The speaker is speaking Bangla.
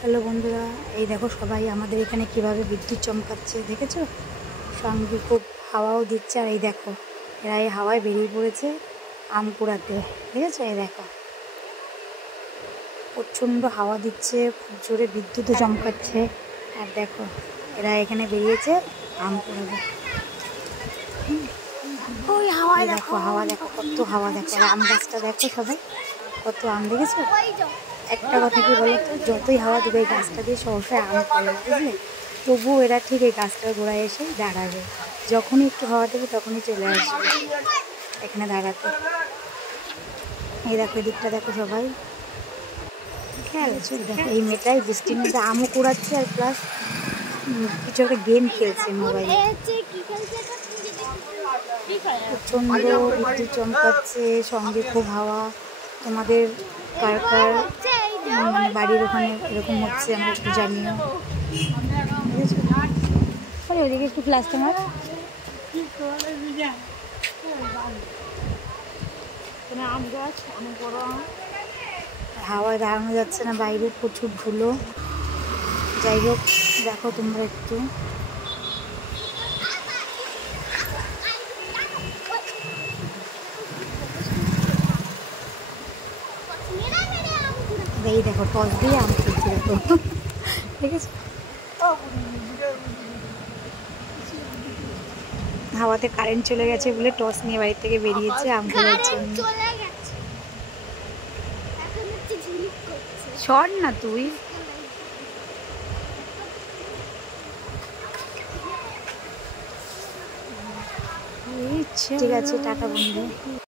হ্যালো বন্ধুরা, এই দেখো সবাই আমাদের এখানে কিভাবে বিদ্যুৎ চমকাচ্ছে দেখেছো। সঙ্গে খুব হাওয়াও দিচ্ছে। আর এই দেখো এরা এই হাওয়ায় বেরিয়ে পড়েছে আম কুড়াতে, দেখেছো। এই দেখো প্রচণ্ড হাওয়া দিচ্ছে, খুব জোরে বিদ্যুৎও চমকাচ্ছে। আর দেখো এরা এখানে বেরিয়েছে আম কুড়াবে। ওই হাওয়ায় দেখো, হাওয়া দেখো, কত হাওয়া দেখো। আর আম গাছটা দেখো সবাই, কত আম দেখেছো। একটা কথা কি বলতো, যতই হাওয়া দেবে এই গাছটা দিয়ে সহসায় আম পড়ে, বুঝলে। তবুও এরা ঠিক এই গাছটার গোড়ায় এসে দাঁড়াবে, যখনই একটু হাওয়া দেবে তখনই চলে আসবে এখানে দাঁড়াতে। এই দেখো এদিকটা দেখো সবাই, খেয়াল আছে। দেখো এই মেয়েটাই বৃষ্টির মধ্যে আমও কুড়াচ্ছে আর প্লাস কিছু একটা গেম খেলছে মোবাইলে। প্রচণ্ড বিদ্যুৎ চমকাচ্ছে, সঙ্গে খুব হাওয়া। তোমাদের কার কার মানে বাড়ির ওখানে এরকম হচ্ছে আমরা একটু জানিও। ওইদিকে একটু ফ্ল্যাশ তোমার। হাওয়ায় দাঁড়ানো যাচ্ছে না, বাইরে প্রচুর ধুলো। যাই হোক দেখো তোমরা একটু। এই দেখো টস দিয়ে আম খেলছি, দেখো ঠিক আছে। হাওয়াতে কারেন্ট চলে গেছে বলে টস নিয়ে বাড়ির থেকে বেরিয়েছে আম খেলার জন্য। সর না তুই। ঠিক আছে, টাটা বন্ধু।